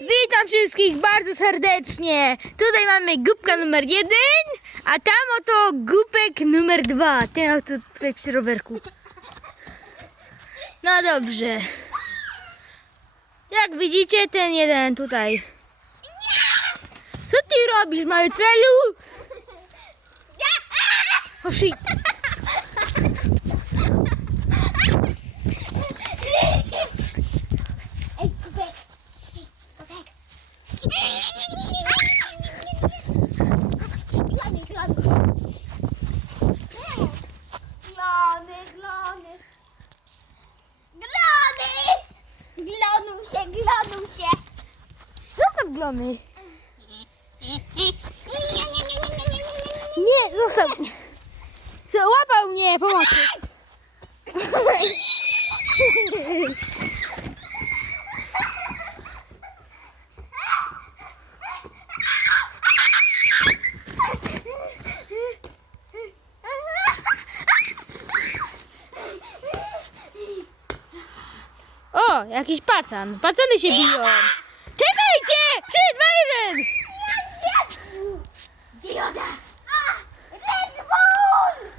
Witam wszystkich bardzo serdecznie. Tutaj mamy głupka numer jeden, a tam oto głupek numer dwa. Ten oto tutaj przy rowerku. No dobrze. Jak widzicie, ten jeden tutaj. Co ty robisz, mały celu? O shit. Glony, glony! Glony, glony! Glony! Glonuł się, glonuł się! Zostaw glony. Nie, zostaw. Załapał mnie, pomocy. O, jakiś pacan. Pacany się biją. Czekajcie! 3, 2, 1! Dioda! Red Bull!